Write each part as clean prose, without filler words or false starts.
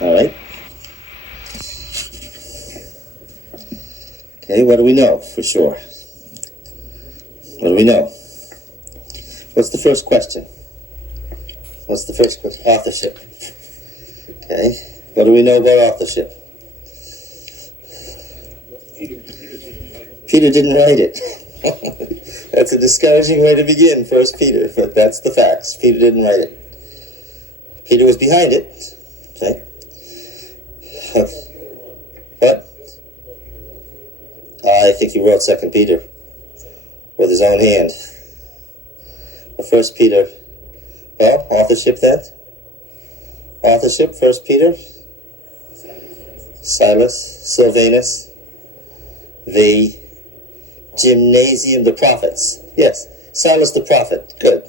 All right? Okay, what do we know for sure? What do we know? What's the first question? What's the first question? Authorship. Okay, what do we know about authorship? Peter didn't write it. That's a discouraging way to begin, First Peter, but that's the facts. Peter didn't write it. Peter was behind it. Okay. What? I think he wrote 2 Peter with his own hand. But 1 Peter, well, authorship then? Authorship, 1 Peter? Silas, Silvanus, the gymnasium, the prophets. Yes, Silas the prophet. Good.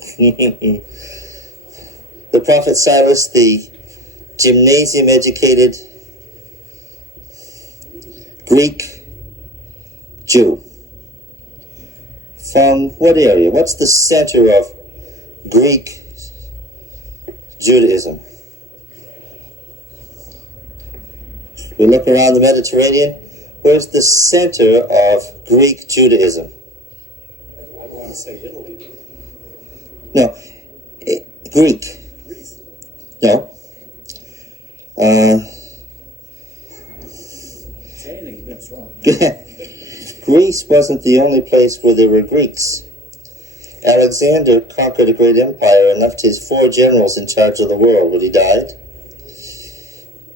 The prophet Silas, the gymnasium-educated Greek Jew. From what area? What's the center of Greek Judaism? We look around the Mediterranean. Where's the center of Greek Judaism? I want to say Italy. No. Greek. Greece. No. Say anything, that's wrong. Greece wasn't the only place where there were Greeks. Alexander conquered a great empire and left his 4 generals in charge of the world when he died.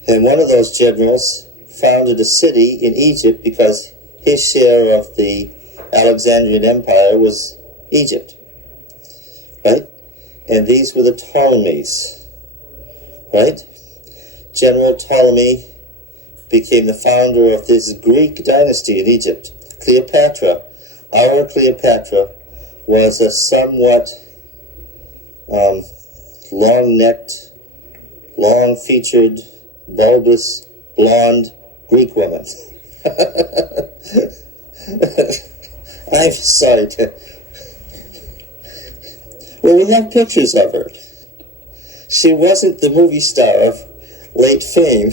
And one of those generals founded a city in Egypt because his share of the Alexandrian empire was Egypt. Right? And these were the Ptolemies. Right? General Ptolemy became the founder of this Greek dynasty in Egypt. Cleopatra, our Cleopatra, was a somewhat long-necked, long-featured, bulbous, blonde Greek woman. I'm sorry to... Well, we have pictures of her. She wasn't the movie star of late fame.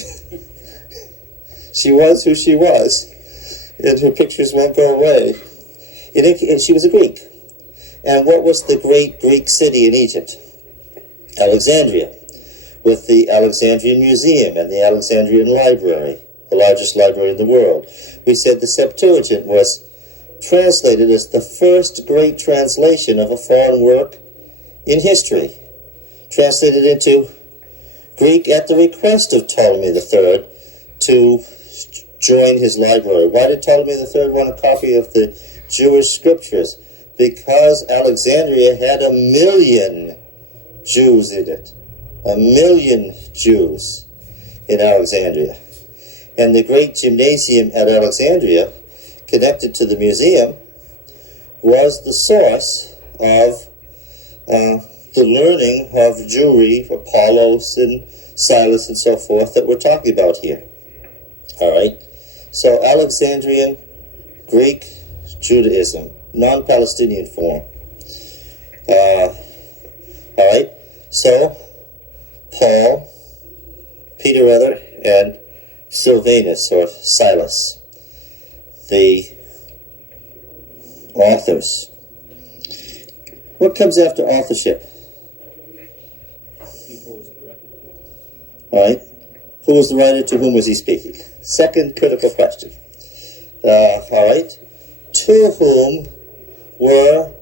She was who she was, and her pictures won't go away. And she was a Greek. And what was the great Greek city in Egypt? Alexandria, with the Alexandrian Museum and the Alexandrian Library, the largest library in the world. We said the Septuagint was translated as the first great translation of a foreign work in history, translated into Greek at the request of Ptolemy III to join his library. Why did Ptolemy III want a copy of the Jewish scriptures? Because Alexandria had 1 million Jews in it. 1 million Jews in Alexandria. And the great gymnasium at Alexandria, connected to the museum, was the source of the learning of Jewry, Apollos and Silas and so forth that we're talking about here. All right? So Alexandrian Greek Judaism, non-Palestinian form. All right? So Paul, Peter rather, and Silvanus or Silas, the authors. What comes after authorship? All right. Who was the writer? To whom was he speaking? Second critical question. All right. To whom were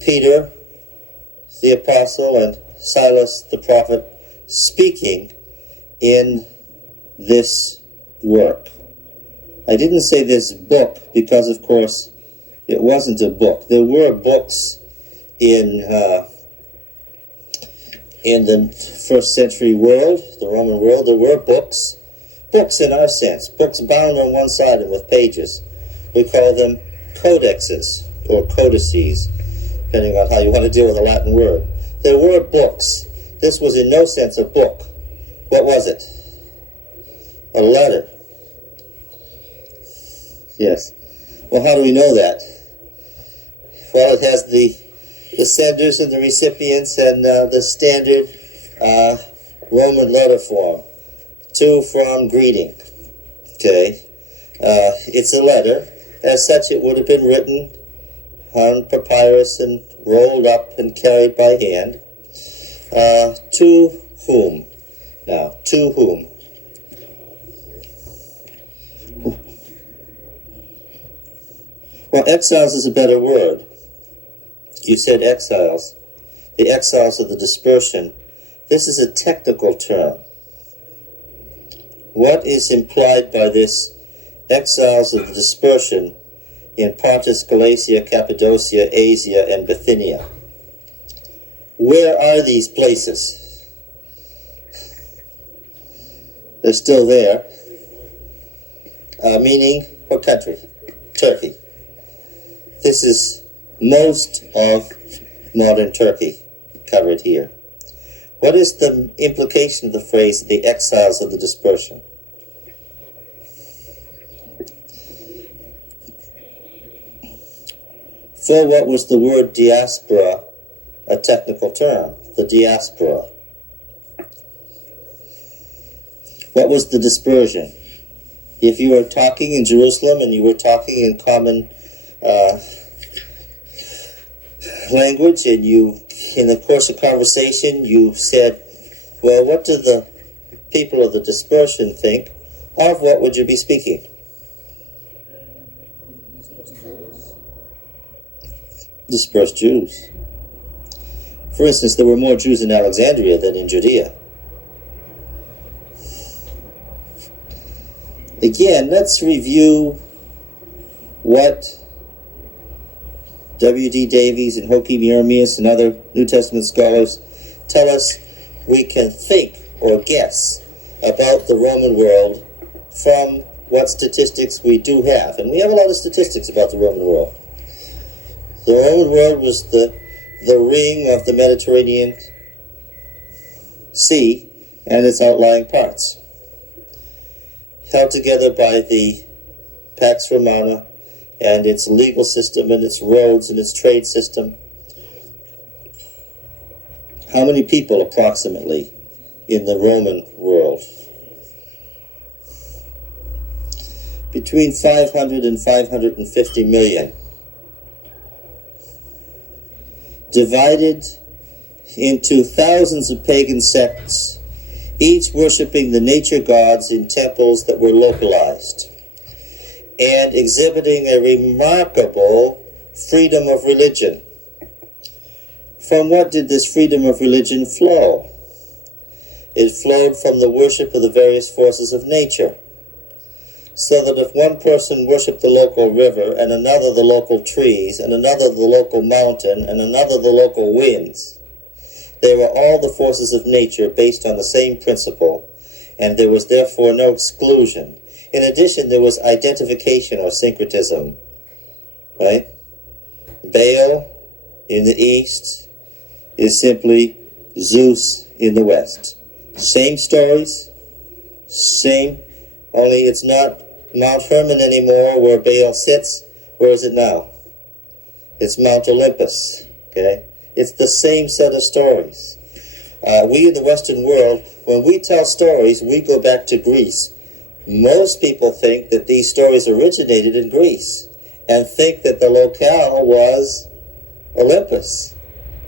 Peter, the apostle, and Silas, the prophet, speaking in this work? I didn't say this book because, of course, it wasn't a book. There were books in the first century world, the Roman world. There were books in our sense, books bound on one side and with pages. We call them codexes or codices, depending on how you want to deal with a Latin word. There were books. This was in no sense a book. What was it? A letter. Yes. Well, how do we know that? Well, it has the senders and the recipients and the standard Roman letter form. to, from, greeting. Okay? It's a letter. As such, it would have been written on papyrus and rolled up and carried by hand. To whom? Now, to whom? Well, exiles is a better word. You said exiles. The exiles of the dispersion. This is a technical term. What is implied by this exiles of the dispersion in Pontus, Galatia, Cappadocia, Asia, and Bithynia? Where are these places? They're still there. Meaning, what country? Turkey. This is most of modern Turkey covered here. What is the implication of the phrase, the exiles of the dispersion? For what was the word diaspora a technical term? The diaspora. What was the dispersion? If you were talking in Jerusalem and you were talking in common language, and you, in the course of conversation, you said, well, what do the people of the dispersion think? Of what would you be speaking? Dispersed Jews. For instance, there were more Jews in Alexandria than in Judea. Again, let's review what W.D. Davies and Joachim Jeremias and other New Testament scholars tell us we can think or guess about the Roman world from what statistics we do have. And we have a lot of statistics about the Roman world. The Roman world was the ring of the Mediterranean Sea and its outlying parts, held together by the Pax Romana and its legal system and its roads and its trade system. How many people approximately in the Roman world? Between 500 and 550 million. Divided into thousands of pagan sects, each worshiping the nature gods in temples that were localized, and exhibiting a remarkable freedom of religion. From what did this freedom of religion flow? It flowed from the worship of the various forces of nature. So that if one person worshipped the local river, and another the local trees, and another the local mountain, and another the local winds, they were all the forces of nature based on the same principle, and there was therefore no exclusion. In addition, there was identification or syncretism, right? Baal in the east is simply Zeus in the west. Same stories, same, only it's not Mount Hermon anymore where Baal sits. Where is it now? It's Mount Olympus, okay? It's the same set of stories. We in the Western world, when we tell stories, we go back to Greece. Most people think that these stories originated in Greece and think that the locale was Olympus.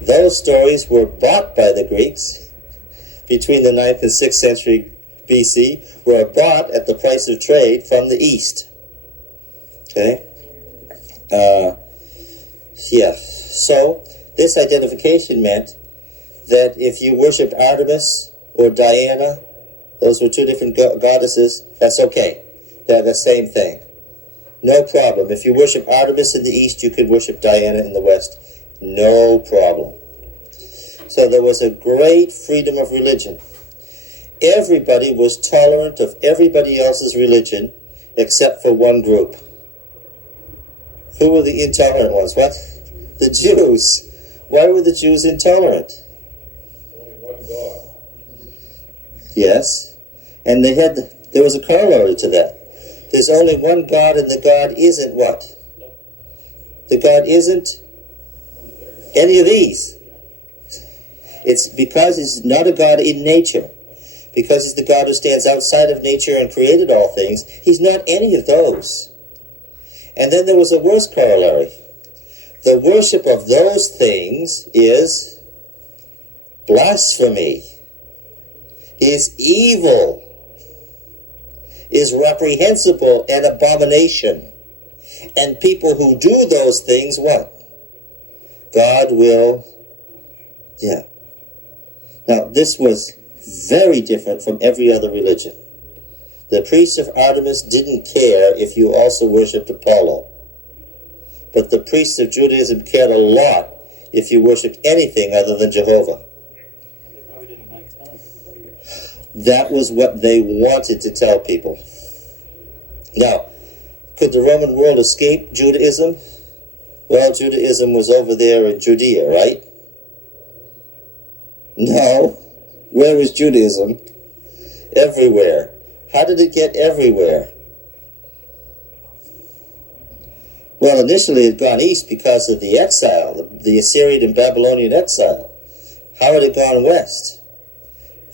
Those stories were bought by the Greeks between the 9th and 6th century BC, were bought at the price of trade from the East. Okay? So this identification meant that if you worshipped Artemis or Diana, those were two different goddesses, that's okay. They're the same thing. No problem. If you worship Artemis in the East, you could worship Diana in the West. No problem. So there was a great freedom of religion. Everybody was tolerant of everybody else's religion except for one group. Who were the intolerant ones? What? The Jews. Why were the Jews intolerant? Only one God. Yes. And there was a corollary to that. There's only one God, and the God isn't what? The God isn't any of these. It's because it's not a God in nature. because he's the God who stands outside of nature and created all things. He's not any of those. And then there was a worse corollary. The worship of those things is blasphemy, is evil, is reprehensible and abomination. And people who do those things, what? God will, Now, this was very different from every other religion. The priests of Artemis didn't care if you also worshipped Apollo. But the priests of Judaism cared a lot if you worshipped anything other than Jehovah. That was what they wanted to tell people. Now, could the Roman world escape Judaism? Well, Judaism was over there in Judea, right? No. Where was Judaism? Everywhere. How did it get everywhere? Well, initially it had gone east because of the exile, the Assyrian and Babylonian exile. How had it gone west?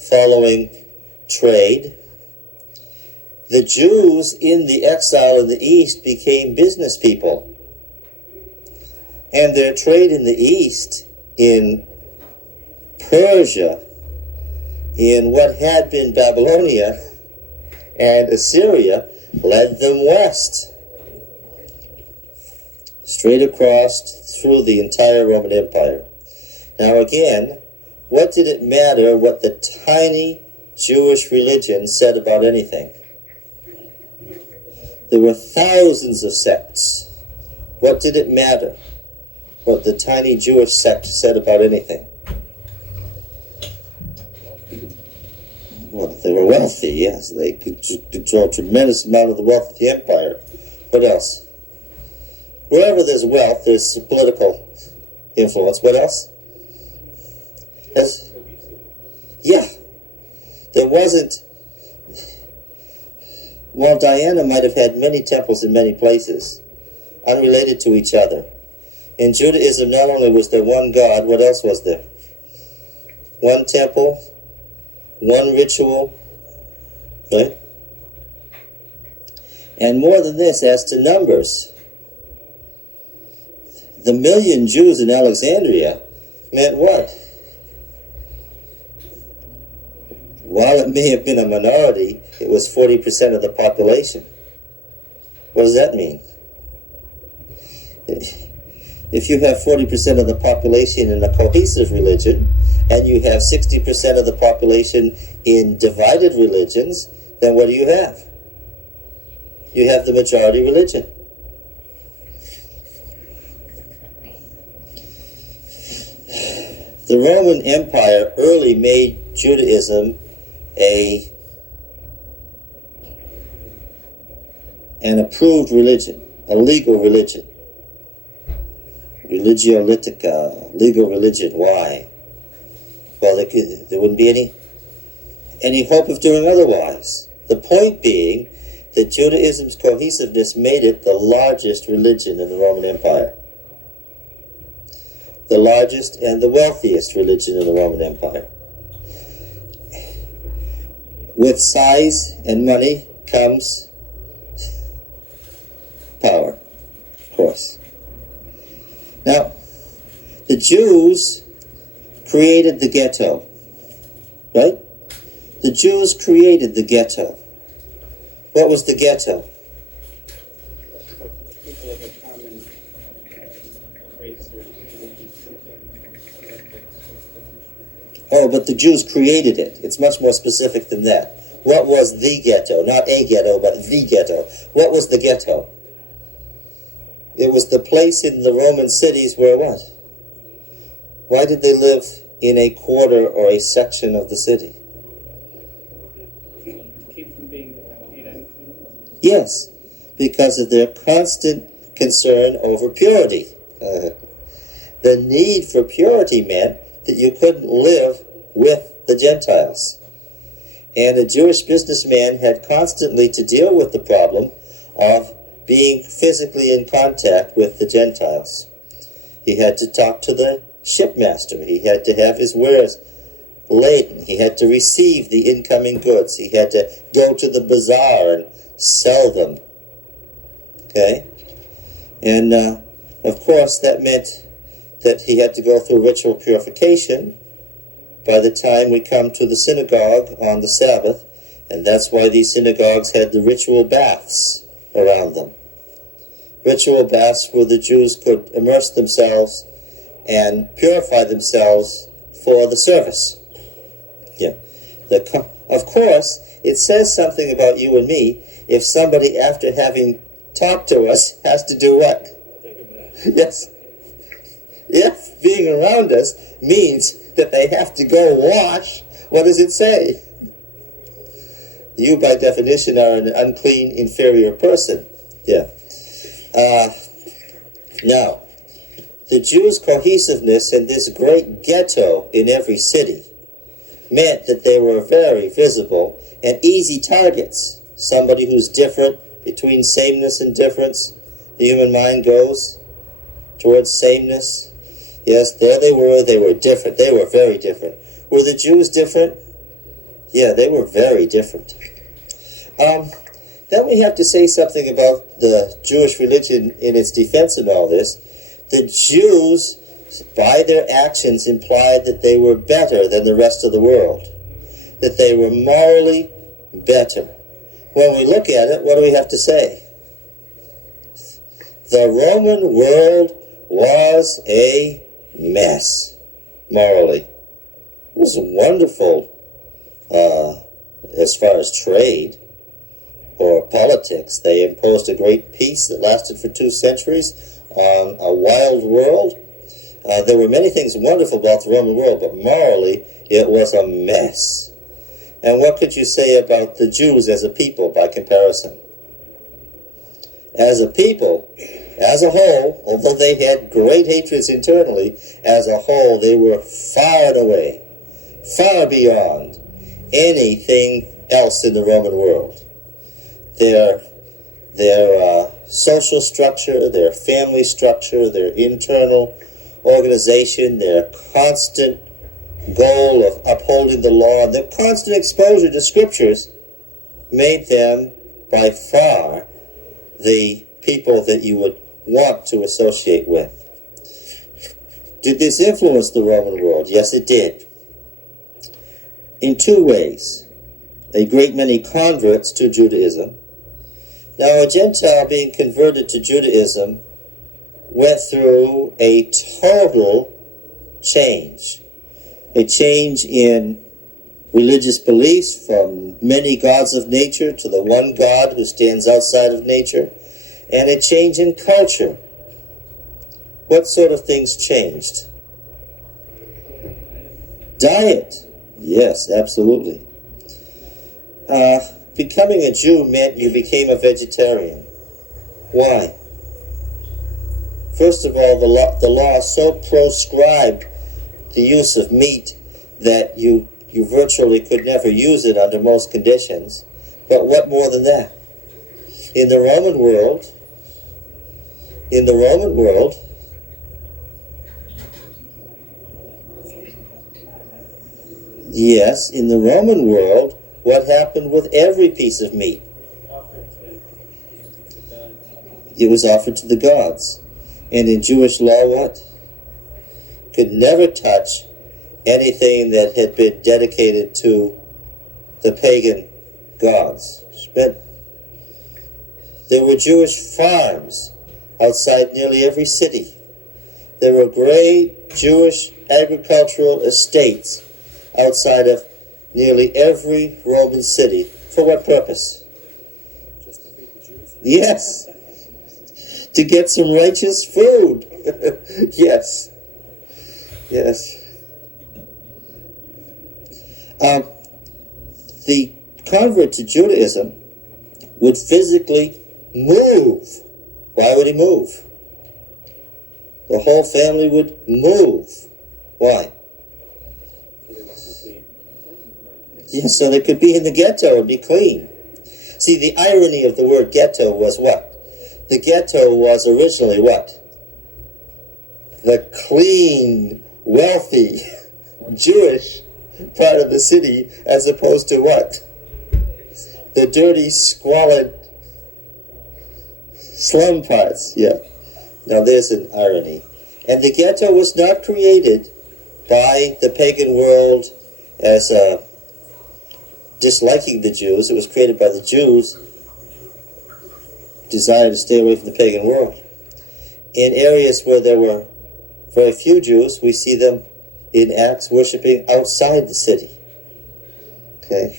Following trade. The Jews in the exile in the east became business people. And their trade in the east, in Persia, in what had been Babylonia and Assyria, led them west. Straight across through the entire Roman Empire. Now again, what did it matter what the tiny Jewish religion said about anything? There were thousands of sects. What did it matter what the tiny Jewish sect said about anything? Well, they were wealthy, yes. They could control a tremendous amount of the wealth of the empire. What else? Wherever there's wealth, there's political influence. What else? Yes? Yeah. There wasn't... Well, Diana might have had many temples in many places, unrelated to each other. In Judaism, not only was there one God, what else was there? One temple, one ritual, right? And more than this, as to numbers, the 1,000,000 Jews in Alexandria meant what? While it may have been a minority, it was 40% of the population. What does that mean? If you have 40% of the population in a cohesive religion, and you have 60% of the population in divided religions, then what do you have? You have the majority religion. The Roman Empire early made Judaism an approved religion, a legal religion. Religio litica, legal religion. Why? Well, there wouldn't be any hope of doing otherwise. The point being that Judaism's cohesiveness made it the largest religion in the Roman Empire. The largest and the wealthiest religion in the Roman Empire. With size and money comes power, of course. Now, the Jews created the ghetto, right? The Jews created the ghetto. What was the ghetto? Oh, but the Jews created it. It's much more specific than that. What was the ghetto? Not a ghetto, but the ghetto. What was the ghetto? It was the place in the Roman cities where what? Why did they live in a quarter or a section of the city? Keep from being Yes, because of their constant concern over purity. The need for purity meant that you couldn't live with the Gentiles. And a Jewish businessman had constantly to deal with the problem of being physically in contact with the Gentiles. He had to talk to the shipmaster. He had to have his wares laden. He had to receive the incoming goods. He had to go to the bazaar and sell them. Okay? And, of course, that meant that he had to go through ritual purification by the time we come to the synagogue on the Sabbath, and that's why these synagogues had the ritual baths around them. Ritual baths where the Jews could immerse themselves and purify themselves for the service. Yeah. Of course, it says something about you and me if somebody, after having talked to us, has to do what? Take a bath. Yes. If being around us means that they have to go wash, what does it say? You, by definition, are an unclean, inferior person. Yeah. Now, the Jews' cohesiveness in this great ghetto in every city meant that they were very visible and easy targets. Somebody who's different, between sameness and difference, the human mind goes towards sameness. Yes, there they were different. They were very different. Were the Jews different? Yeah, they were very different. Then we have to say something about the Jewish religion in its defense in all this. The Jews, by their actions, implied that they were better than the rest of the world, that they were morally better. When we look at it, what do we have to say? The Roman world was a mess, morally. It was wonderful as far as trade or politics. They imposed a great peace that lasted for 2 centuries on a wild world. There were many things wonderful about the Roman world, but morally it was a mess. And what could you say about the Jews as a people by comparison? As a people, as a whole, although they had great hatreds internally, as a whole they were far and away, far beyond anything else in the Roman world. Their social structure, their family structure, their internal organization, their constant goal of upholding the law, and their constant exposure to scriptures made them by far the people that you would want to associate with. Did this influence the Roman world? Yes, it did. In 2 ways. A great many converts to Judaism. Now, a Gentile being converted to Judaism went through a total change. A change in religious beliefs from many gods of nature to the one God who stands outside of nature, and a change in culture. What sort of things changed? Diet. Yes, absolutely. Becoming a Jew meant you became a vegetarian. Why? First of all, the law so proscribed the use of meat that you virtually could never use it under most conditions. But what more than that? In the Roman world, yes, in the Roman world, what happened with every piece of meat? It was offered to the gods. And in Jewish law, what? Could never touch anything that had been dedicated to the pagan gods. But there were Jewish farms outside nearly every city. There were great Jewish agricultural estates outside of nearly every Roman city. For what purpose? Yes. To get some righteous food. Yes. Yes. The convert to Judaism would physically move. Why would he move? The whole family would move. Why? Yes, so they could be in the ghetto and be clean. See, the irony of the word ghetto was what? The ghetto was originally what? The clean, wealthy, Jewish part of the city as opposed to what? The dirty, squalid slum parts. Yeah. Now there's an irony. And the ghetto was not created by the pagan world as disliking the Jews. It was created by the Jews' desire to stay away from the pagan world. In areas where there were very few Jews, we see them in Acts worshiping outside the city. Okay?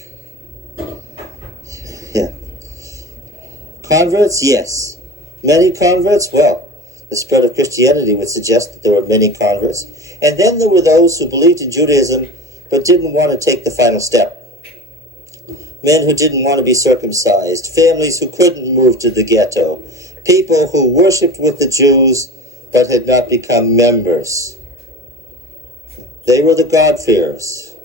Yeah. Converts? Yes. Many converts? Well, the spread of Christianity would suggest that there were many converts. And then there were those who believed in Judaism but didn't want to take the final step. Men who didn't want to be circumcised, families who couldn't move to the ghetto, people who worshipped with the Jews but had not become members. They were the God-fearers.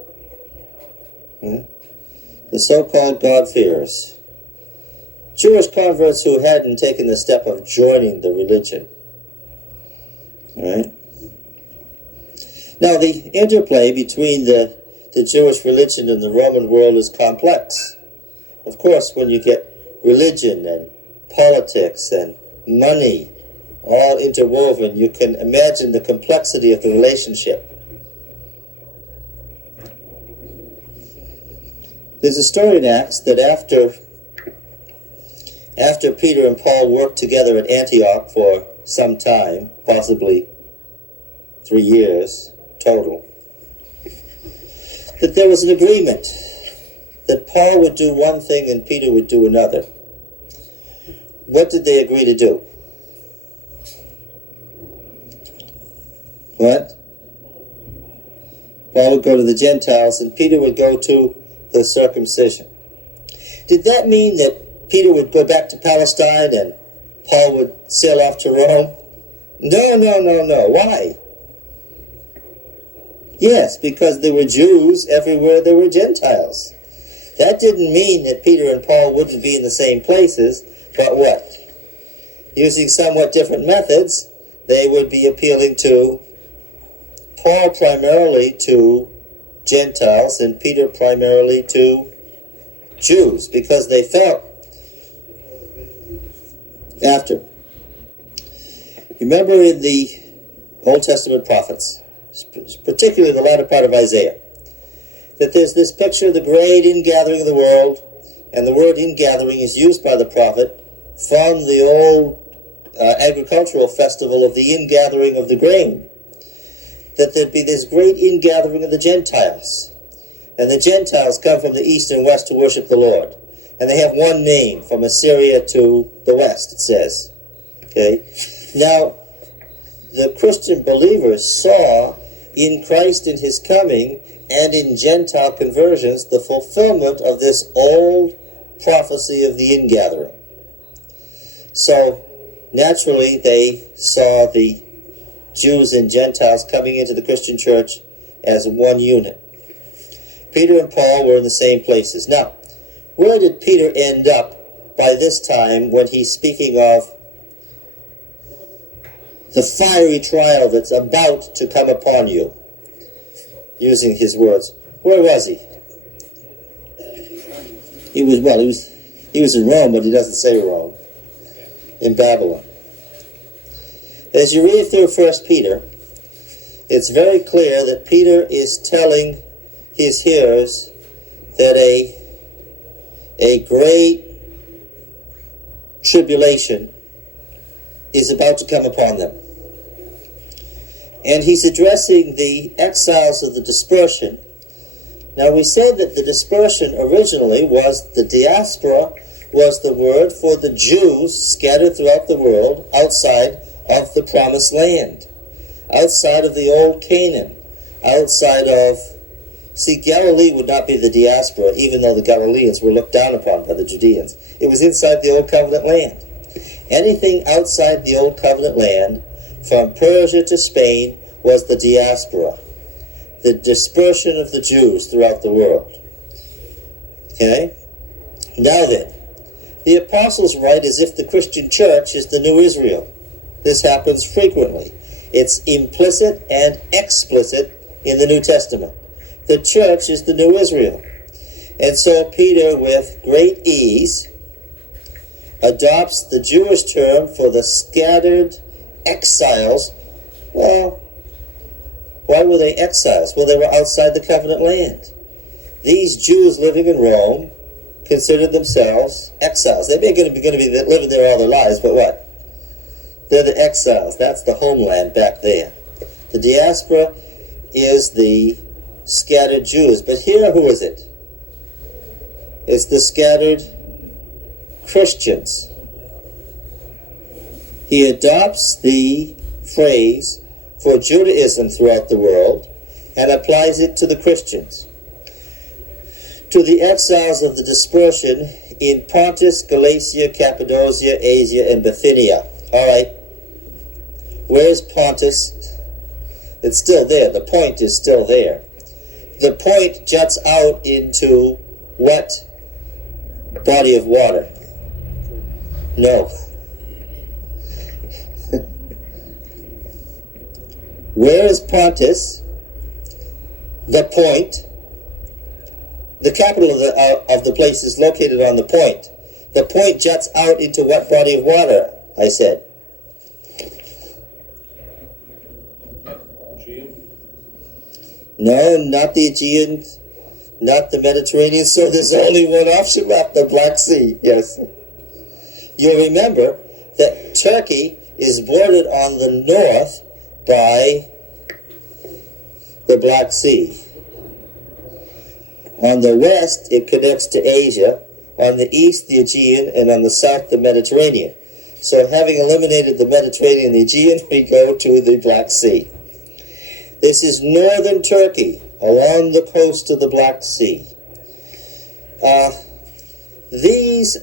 The so-called God-fearers. Jewish converts who hadn't taken the step of joining the religion. All right? Now, the interplay between the Jewish religion and the Roman world is complex. Of course, when you get religion and politics and money all interwoven, you can imagine the complexity of the relationship. There's a story in Acts that after Peter and Paul worked together at Antioch for some time, possibly 3 years total, that there was an agreement that Paul would do one thing and Peter would do another. What did they agree to do? What? Paul would go to the Gentiles and Peter would go to the circumcision. Did that mean that Peter would go back to Palestine and Paul would sail off to Rome? No. Why? Yes, because there were Jews everywhere there were Gentiles. That didn't mean that Peter and Paul wouldn't be in the same places, but what? Using somewhat different methods, they would be appealing to Paul primarily to Gentiles and Peter primarily to Jews, because they felt after. Remember in the Old Testament prophets, particularly the latter part of Isaiah, that there's this picture of the great ingathering of the world, and the word ingathering is used by the prophet from the old agricultural festival of the ingathering of the grain, that there'd be this great ingathering of the Gentiles. And the Gentiles come from the east and west to worship the Lord. And they have one name, from Assyria to the west, it says. Okay? Now, the Christian believers saw in Christ in his coming and in Gentile conversions the fulfillment of this old prophecy of the ingathering. So, naturally, they saw the Jews and Gentiles coming into the Christian church as one unit. Peter and Paul were in the same places. Now, where did Peter end up by this time when he's speaking of the fiery trial that's about to come upon you? Using his words. Where was he? He was in Rome, but he doesn't say Rome. In Babylon. As you read through 1 Peter, it's very clear that Peter is telling his hearers that a great tribulation is about to come upon them. And he's addressing the exiles of the dispersion. Now, we said that the dispersion originally was the diaspora, was the word for the Jews scattered throughout the world outside of the promised land, outside of the old Canaan, outside of... See, Galilee would not be the diaspora, even though the Galileans were looked down upon by the Judeans. It was inside the Old Covenant land. Anything outside the Old Covenant land, from Persia to Spain, was the diaspora, the dispersion of the Jews throughout the world. Okay? Now then, the apostles write as if the Christian church is the new Israel. This happens frequently. It's implicit and explicit in the New Testament. The church is the new Israel. And so Peter, with great ease, adopts the Jewish term for the scattered exiles. Well, why were they exiles? Well, they were outside the covenant land. These Jews living in Rome considered themselves exiles. They may going to be living there all their lives, but what? They're the exiles. That's the homeland back there. The diaspora is the scattered Jews. But here, who is it? It's the scattered Christians. He adopts the phrase for Judaism throughout the world and applies it to the Christians. To the exiles of the dispersion in Pontus, Galatia, Cappadocia, Asia, and Bithynia. All right. Where's Pontus? It's still there. The point is still there. The point juts out into what body of water? No. Where is Pontus? The point. The capital of the place is located on the point. The point juts out into what body of water? I said. No, not the Aegean, not the Mediterranean, so there's only one option left, the Black Sea, yes. You'll remember that Turkey is bordered on the north by the Black Sea. On the west, it connects to Asia, on the east, the Aegean, and on the south, the Mediterranean. So having eliminated the Mediterranean and the Aegean, we go to the Black Sea. This is northern Turkey, along the coast of the Black Sea. These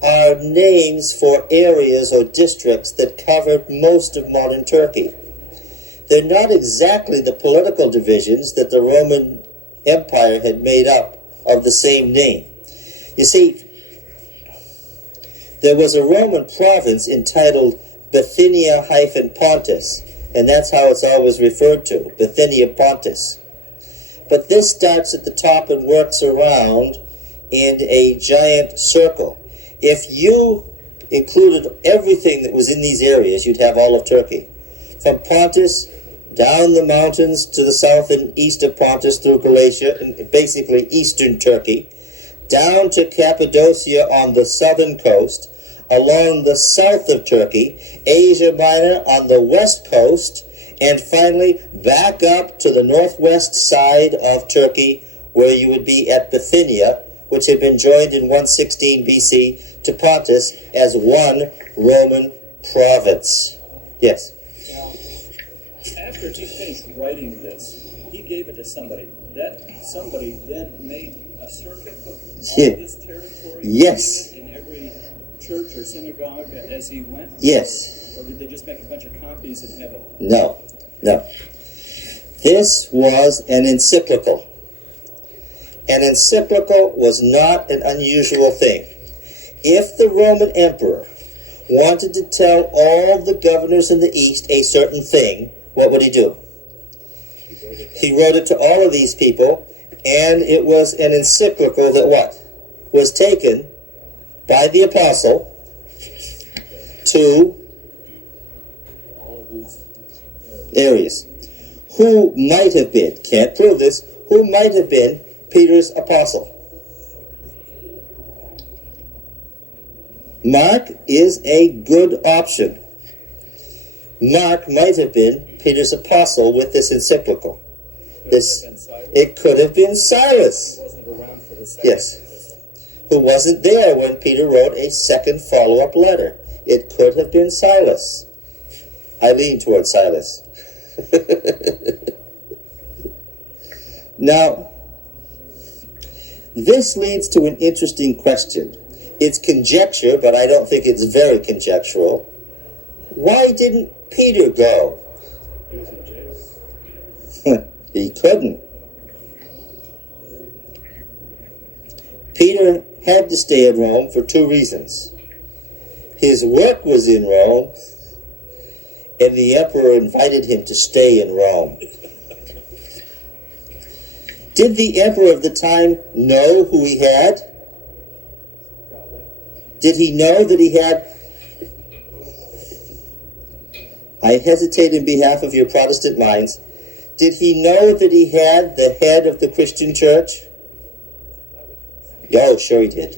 are names for areas or districts that covered most of modern Turkey. They're not exactly the political divisions that the Roman Empire had made up of the same name. You see, there was a Roman province entitled Bithynia-Pontus, and that's how it's always referred to, Bithynia Pontus. But this starts at the top and works around in a giant circle. If you included everything that was in these areas, you'd have all of Turkey. From Pontus, down the mountains to the south and east of Pontus through Galatia, and basically eastern Turkey, down to Cappadocia on the southern coast, along the south of Turkey, Asia Minor on the west coast, and finally back up to the northwest side of Turkey, where you would be at Bithynia, which had been joined in 116 BC to Pontus as one Roman province. Yes? Now, after he finished writing this, he gave it to somebody. That somebody then made a circuit of all this territory. Yes. In every church or synagogue as he went? Yes. Or did they just make a bunch of copies and have it? No. This was an encyclical. An encyclical was not an unusual thing. If the Roman emperor wanted to tell all the governors in the East a certain thing, what would he do? He wrote it to all of these people, and it was an encyclical that what? Was taken by the apostle to areas. Who might have been, can't prove this, who might have been Peter's apostle? Mark is a good option. Mark might have been Peter's apostle with this encyclical. It could have been Silas. Yes. Who wasn't there when Peter wrote a second follow-up letter. It could have been Silas. I lean toward Silas. Now, this leads to an interesting question. It's conjecture, but I don't think it's very conjectural. Why didn't Peter go? He couldn't. Peter had to stay in Rome for two reasons. His work was in Rome, and the emperor invited him to stay in Rome. Did the emperor of the time know who he had? Did he know that he had... I hesitate in behalf of your Protestant minds. Did he know that he had the head of the Christian church? Oh, sure he did.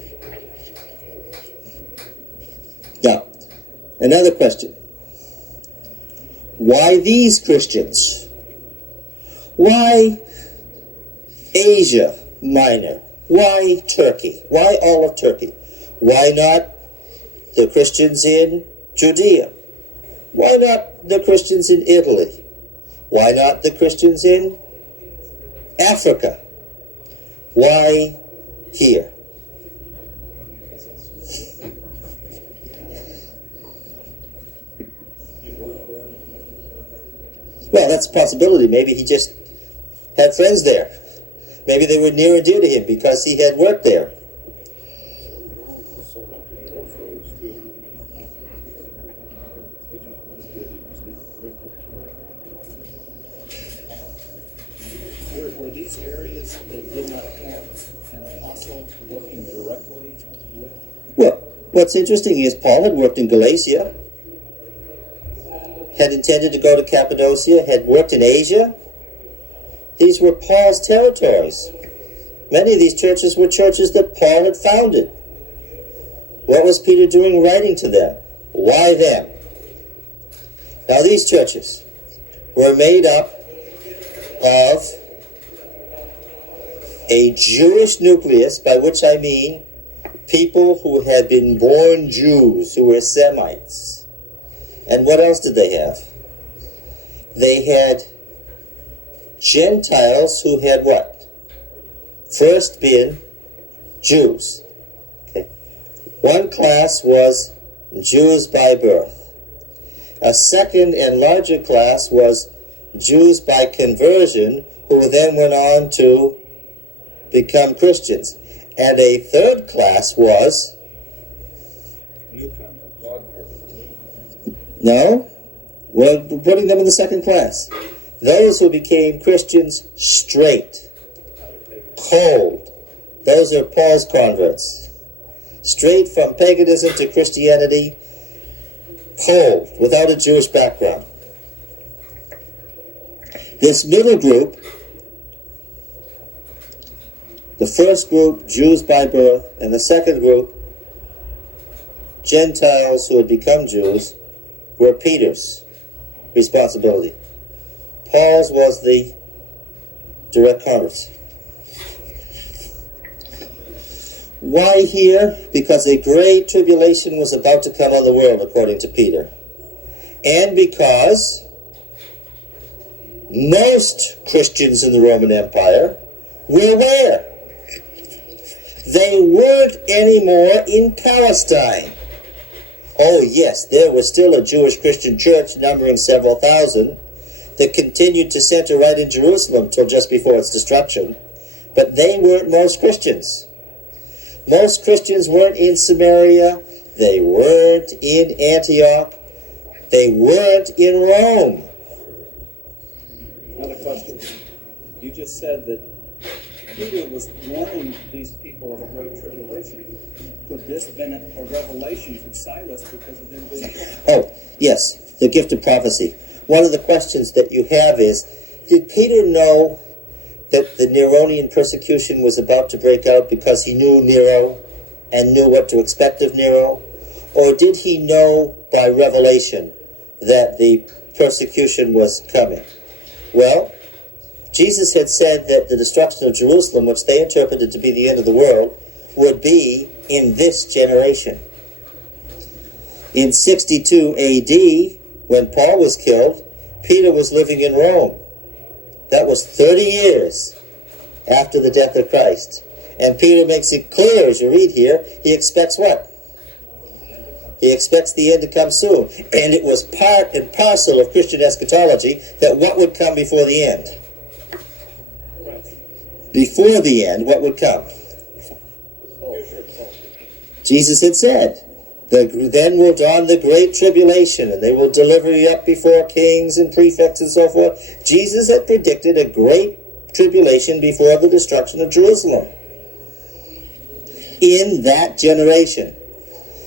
Now, another question. Why these Christians? Why Asia Minor? Why Turkey? Why all of Turkey? Why not the Christians in Judea? Why not the Christians in Italy? Why not the Christians in Africa? Why here? Well, that's a possibility. Maybe he just had friends there. Maybe they were near and dear to him because he had worked there. Were these areas that did not have an apostle working directly with? Well, what's interesting is Paul had worked in Galatia, had intended to go to Cappadocia, had worked in Asia. These were Paul's territories. Many of these churches were churches that Paul had founded. What was Peter doing writing to them? Why them? Now these churches were made up of a Jewish nucleus, by which I mean people who had been born Jews, who were Semites. And what else did they have? They had Gentiles who had what? First been Jews. Okay. One class was Jews by birth. A second and larger class was Jews by conversion, who then went on to become Christians. And a third class was... No, we're putting them in the second class. Those who became Christians straight, cold. Those are Paul's converts. Straight from paganism to Christianity, cold, without a Jewish background. This middle group, the first group, Jews by birth, and the second group, Gentiles who had become Jews, were Peter's responsibility. Paul's was the direct converts. Why here? Because a great tribulation was about to come on the world, according to Peter. And because most Christians in the Roman Empire were where? They weren't anymore in Palestine. Oh yes, there was still a Jewish Christian church numbering several thousand that continued to center right in Jerusalem till just before its destruction. But they weren't most Christians. Most Christians weren't in Samaria. They weren't in Antioch. They weren't in Rome. Another question. You just said that Peter was warning these people of a great tribulation. Could this have been a revelation from Silas because of them being... Oh, yes, the gift of prophecy. One of the questions that you have is, did Peter know that the Neronian persecution was about to break out because he knew Nero and knew what to expect of Nero? Or did he know by revelation that the persecution was coming? Well, Jesus had said that the destruction of Jerusalem, which they interpreted to be the end of the world, would be in this generation. In 62 AD, when Paul was killed, Peter was living in Rome. That was 30 years after the death of Christ. And Peter makes it clear, as you read here, he expects what? He expects the end to come soon. And it was part and parcel of Christian eschatology that what would come before the end? Before the end, what would come? Jesus had said, then will dawn the great tribulation, and they will deliver you up before kings and prefects and so forth. Jesus had predicted a great tribulation before the destruction of Jerusalem. In that generation.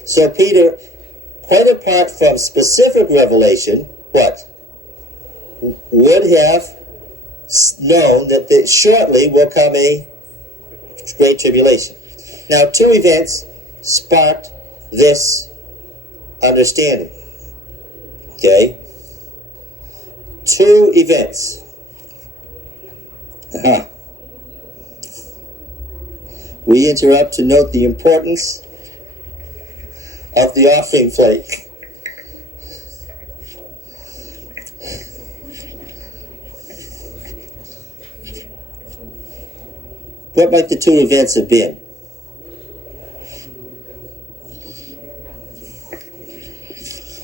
So Peter, quite apart from specific revelation, what? Would have known that shortly will come a great tribulation. Now, two events sparked this understanding. Okay? Two events. We interrupt to note the importance of the offering plate. What might the two events have been?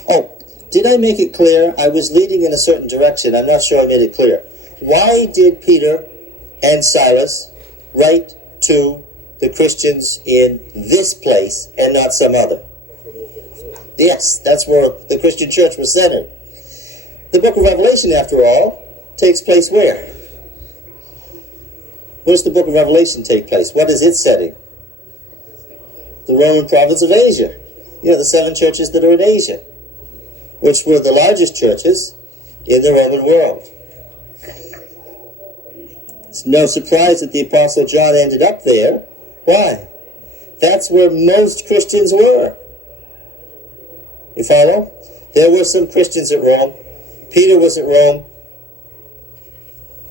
Oh, did I make it clear? I was leading in a certain direction. I'm not sure I made it clear. Why did Peter and Silas write to the Christians in this place and not some other? Yes, that's where the Christian church was centered. The book of Revelation, after all, takes place where? Where does the book of Revelation take place? What is its setting? The Roman province of Asia. You know, the 7 churches that are in Asia, which were the largest churches in the Roman world. It's no surprise that the Apostle John ended up there. Why? That's where most Christians were. You follow? There were some Christians at Rome. Peter was at Rome.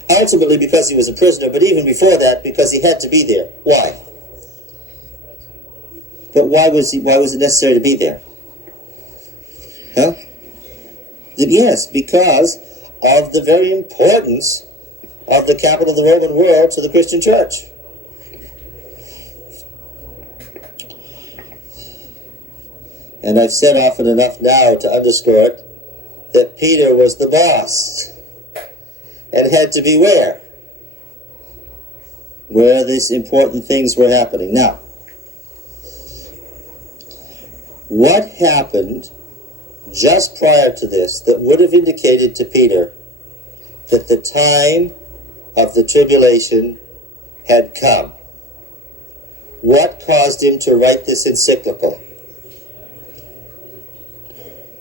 Ultimately because he was a prisoner, but even before that, because he had to be there. Why? But why was it necessary to be there? Huh? Yes, because of the very importance of the capital of the Roman world to the Christian church. And I've said often enough now to underscore it that Peter was the boss and had to be where these important things were happening. Now, what happened just prior to this that would have indicated to Peter that the time of the tribulation had come? What caused him to write this encyclical?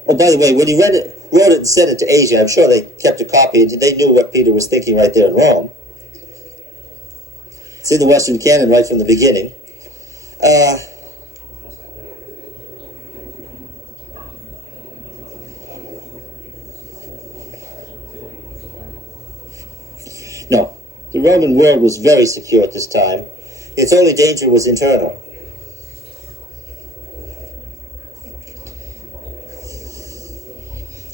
Oh, by the way, when he wrote it and sent it to Asia, I'm sure they kept a copy and they knew what Peter was thinking right there in Rome. It's in the Western Canon right from the beginning. No, the Roman world was very secure at this time. Its only danger was internal.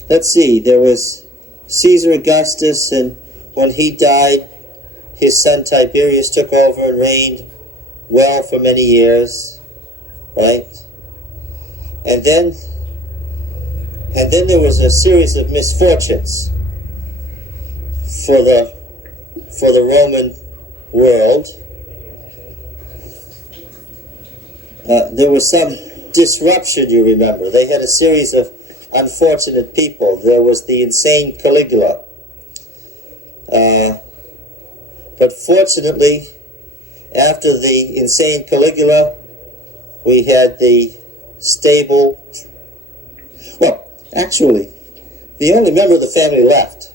Let's see, there was Caesar Augustus, and when he died, his son Tiberius took over and reigned well for many years, right? And then there was a series of misfortunes for the Roman world. There was some disruption, you remember. They had a series of unfortunate people. There was the insane Caligula. But fortunately, after the insane Caligula, we had the stable... Well, actually, the only member of the family left,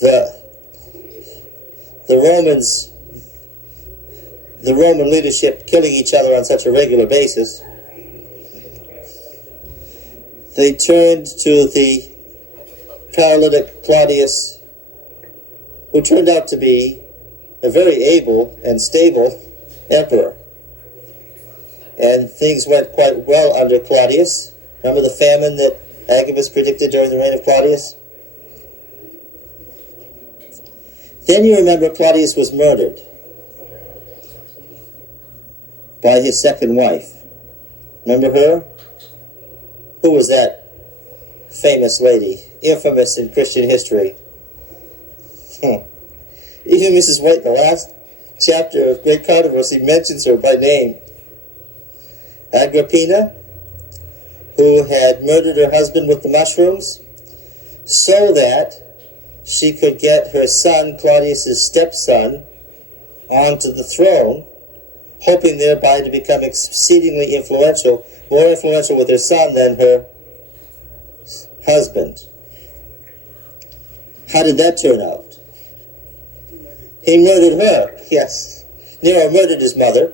the Roman leadership killing each other on such a regular basis, they turned to the paralytic Claudius, who turned out to be a very able and stable emperor. And things went quite well under Claudius. Remember the famine that Agabus predicted during the reign of Claudius? Then you remember Claudius was murdered by his second wife. Remember her? Who was that famous lady, infamous in Christian history? Even Mrs. White, in the last chapter of Great Controversy, mentions her by name. Agrippina, who had murdered her husband with the mushrooms, so that she could get her son, Claudius's stepson, onto the throne, hoping thereby to become exceedingly influential, more influential with her son than her husband. How did that turn out? He murdered her, yes. Nero murdered his mother.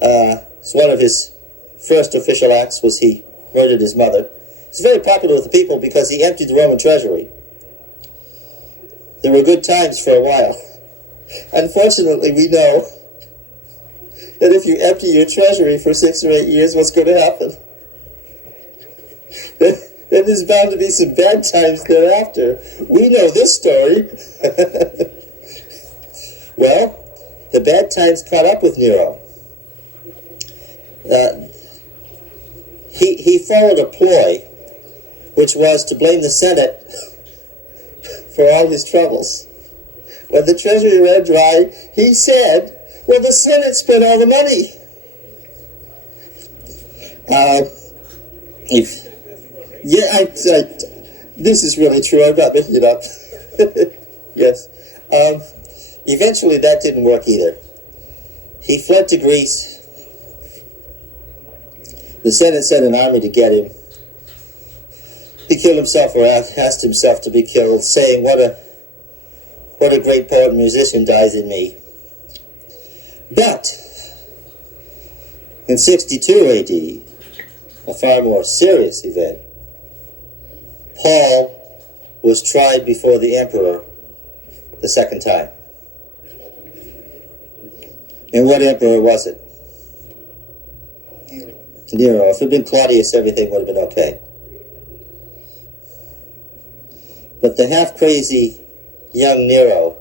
It's one of his first official acts was he murdered his mother. He's very popular with the people because he emptied the Roman treasury. There were good times for a while. Unfortunately, we know that if you empty your treasury for 6 or 8 years, what's going to happen? Then there's bound to be some bad times thereafter. We know this story. Well, the bad times caught up with Nero. He followed a ploy, which was to blame the Senate for all his troubles. When the treasury ran dry, he said, well, the Senate spent all the money. This is really true. I'm not making it up. Yes. Eventually, that didn't work either. He fled to Greece. The Senate sent an army to get him. He killed himself, or asked himself to be killed, saying, what a great poet and musician dies in me. But in 62 AD, a far more serious event, Paul was tried before the emperor the second time. And what emperor was it? Nero. If it had been Claudius, everything would have been okay. But the half-crazy young Nero,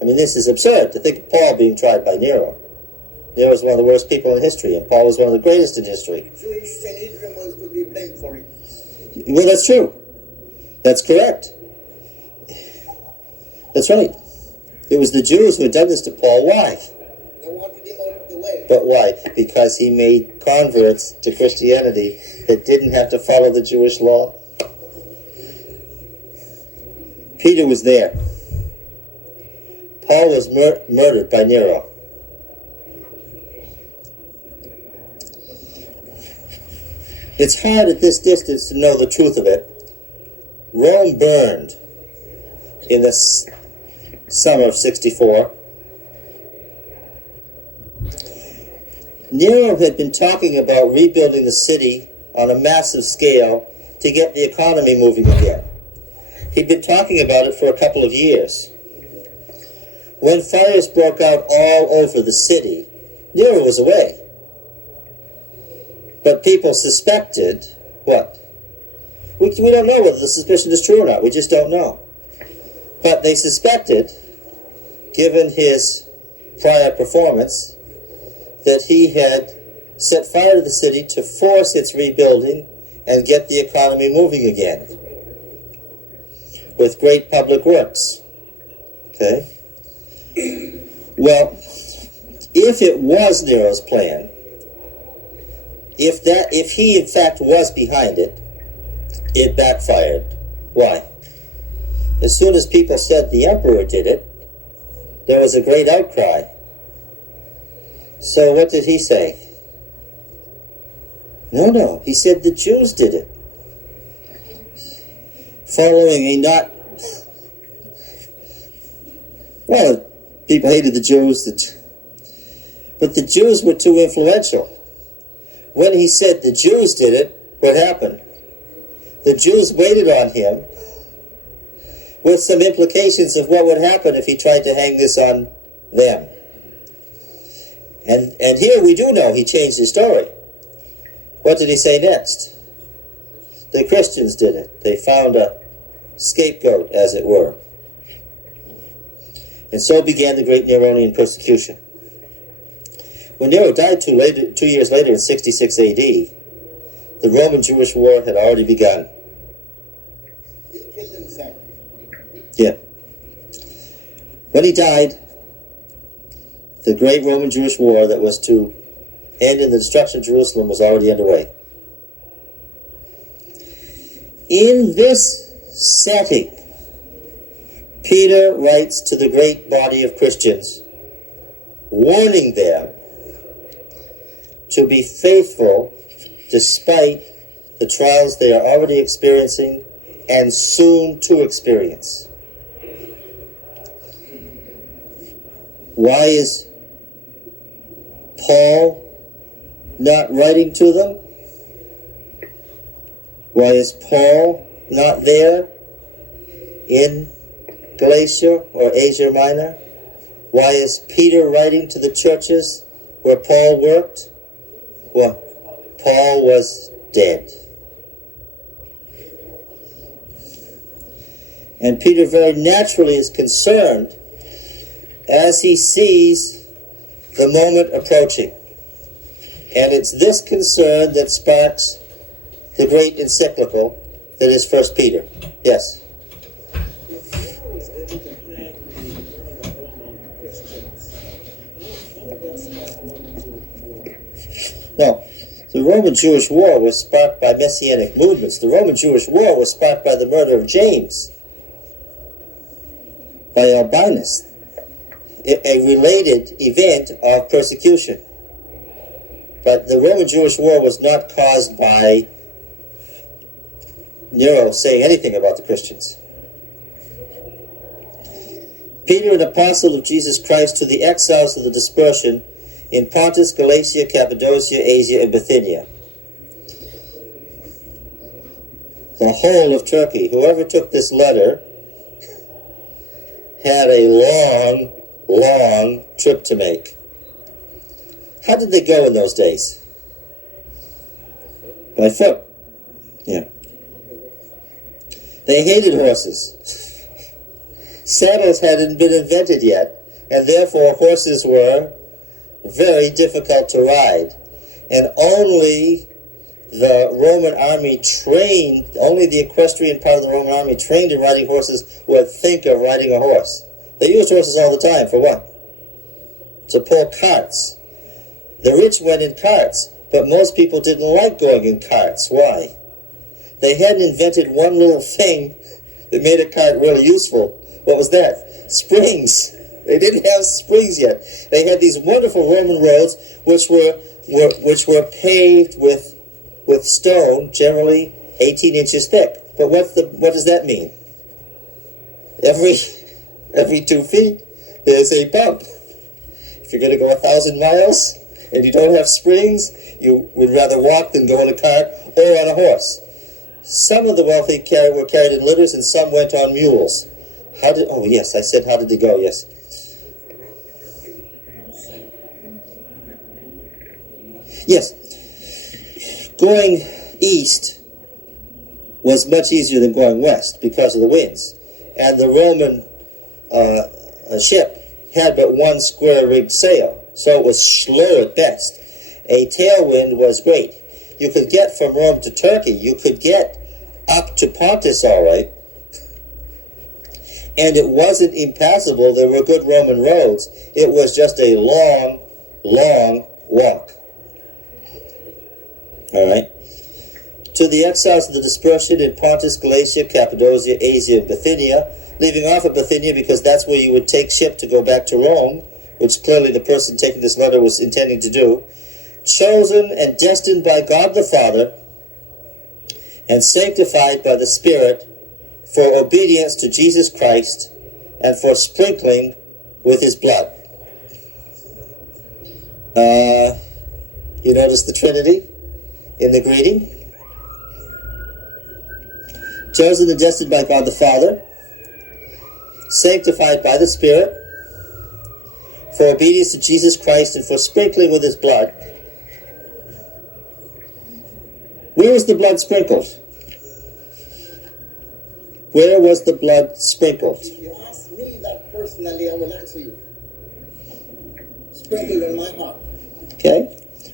I mean, this is absurd to think of Paul being tried by Nero. Nero was one of the worst people in history, and Paul was one of the greatest in history. Jewish Sanhedrin was to be blamed for it. Well, that's true. That's correct. That's right. It was the Jews who had done this to Paul. Why? They wanted him out of the way. But why? Because he made converts to Christianity that didn't have to follow the Jewish law. Peter was there. Paul was murdered by Nero. It's hard at this distance to know the truth of it. Rome burned in the summer of 64. Nero had been talking about rebuilding the city on a massive scale to get the economy moving again. He'd been talking about it for a couple of years. When fires broke out all over the city, Nero was away. But people suspected what? We don't know whether the suspicion is true or not. We just don't know. But they suspected, given his prior performance, that he had set fire to the city to force its rebuilding and get the economy moving again with great public works. Okay? Well, if it was Nero's plan, if he in fact was behind it, it backfired. Why? As soon as people said the emperor did it, there was a great outcry. So what did he say? No, he said the Jews did it. Following a not... Well, people hated the Jews, but the Jews were too influential. When he said the Jews did it, what happened? The Jews waited on him with some implications of what would happen if he tried to hang this on them. And here we do know he changed his story. What did he say next? The Christians did it. They found a scapegoat, as it were. And so began the great Neronian persecution. When Nero died 2 years later in 66 AD, the Roman-Jewish War had already begun. He killed himself. Yeah. When he died, the great Roman-Jewish War that was to end in the destruction of Jerusalem was already underway. In this setting, Peter writes to the great body of Christians, warning them to be faithful despite the trials they are already experiencing and soon to experience. Why is Paul not writing to them? Why is Paul not there in Galatia or Asia Minor? Why is Peter writing to the churches where Paul worked? Well, Paul was dead. And Peter very naturally is concerned as he sees the moment approaching. And it's this concern that sparks the great encyclical that is 1 Peter. Yes? No. The Roman Jewish War was sparked by messianic movements. The Roman Jewish War was sparked by the murder of James by Albinus, a related event of persecution. But the Roman Jewish War was not caused by Nero saying anything about the Christians. Peter, an apostle of Jesus Christ, to the exiles of the dispersion in Pontus, Galatia, Cappadocia, Asia, and Bithynia. The whole of Turkey. Whoever took this letter had a long, long trip to make. How did they go in those days? By foot. Yeah. They hated horses. Saddles hadn't been invented yet, and therefore horses were very difficult to ride. And only the Roman army trained, only the equestrian part of the Roman army trained in riding horses would think of riding a horse. They used horses all the time for what? To pull carts. The rich went in carts, but most people didn't like going in carts. Why? They hadn't invented one little thing that made a cart really useful. What was that? Springs. They didn't have springs yet. They had these wonderful Roman roads which were paved with stone, generally 18 inches thick. But what does that mean? Every 2 feet there's a bump. If you're going to go 1,000 miles and you don't have springs, you would rather walk than go in a cart or on a horse. Some of the wealthy were carried in litters, and some went on mules. How did they go? Yes. Yes. Going east was much easier than going west because of the winds. And the Roman ship had but one square-rigged sail, so it was slow at best. A tailwind was great. You could get from Rome to Turkey, you could get up to Pontus all right, and it wasn't impassable. There were good Roman roads. It was just a long, long walk. All right. To the exiles of the dispersion in Pontus, Galatia, Cappadocia, Asia, and Bithynia, leaving off at Bithynia because that's where you would take ship to go back to Rome, which clearly the person taking this letter was intending to do, chosen and destined by God the Father and sanctified by the Spirit for obedience to Jesus Christ and for sprinkling with his blood. You notice the Trinity in the greeting? Chosen and destined by God the Father, sanctified by the Spirit, for obedience to Jesus Christ and for sprinkling with his blood. Where was the blood sprinkled? Where was the blood sprinkled? If you ask me that personally, I will answer you. Sprinkled in my heart. Okay.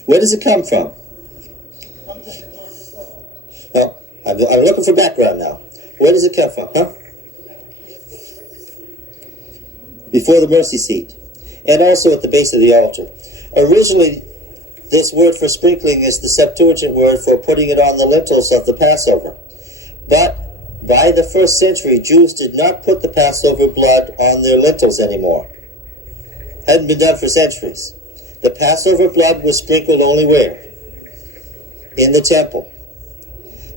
Where does it come from? Well, I'm looking for background now. Where does it come from? Huh? Before the mercy seat. And also at the base of the altar. Originally, this word for sprinkling is the Septuagint word for putting it on the lintels of the Passover. But by the first century, Jews did not put the Passover blood on their lintels anymore. Hadn't been done for centuries. The Passover blood was sprinkled only where? In the temple.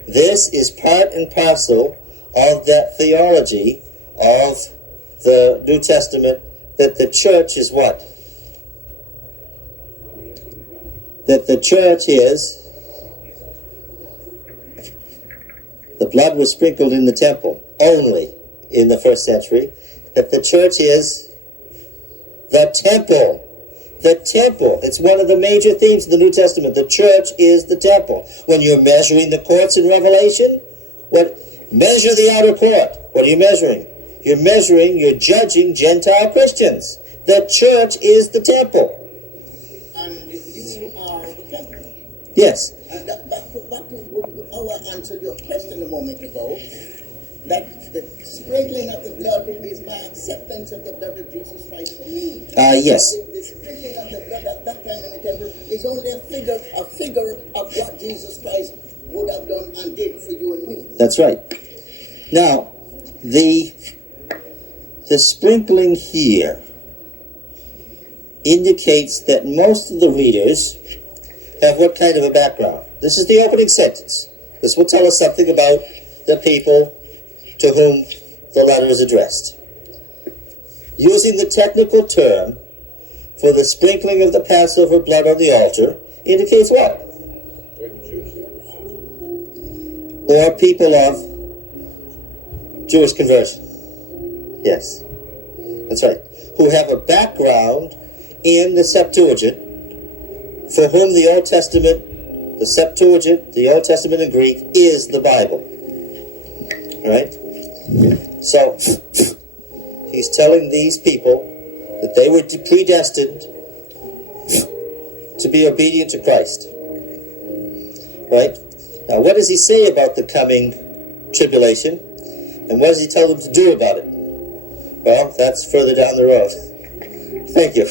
This is part and parcel of that theology of the New Testament, that the church is what? That the church is, the blood was sprinkled in the temple only in the first century, that the church is the temple. The temple. It's one of the major themes of the New Testament. The church is the temple. When you're measuring the courts in Revelation, measure the outer court. What are you measuring? You're judging Gentile Christians. The church is the temple. And you are the temple. Yes. And that our answer to your question a moment ago, that the sprinkling of the blood is my acceptance of the blood of Jesus Christ for me. Yes. The sprinkling of the blood at that time in the temple is only a figure of what Jesus Christ would have done and did for you and me. That's right. Now, the sprinkling here indicates that most of the readers have what kind of a background? This is the opening sentence. This will tell us something about the people to whom the letter is addressed. Using the technical term for the sprinkling of the Passover blood on the altar indicates what? Or people of Jewish conversion. Yes, that's right. Who have a background in the Septuagint, for whom the Old Testament, the Septuagint, the Old Testament in Greek, is the Bible. All right? So, he's telling these people that they were predestined to be obedient to Christ. Right? Now, what does he say about the coming tribulation? And what does he tell them to do about it? Well, that's further down the road. Thank you.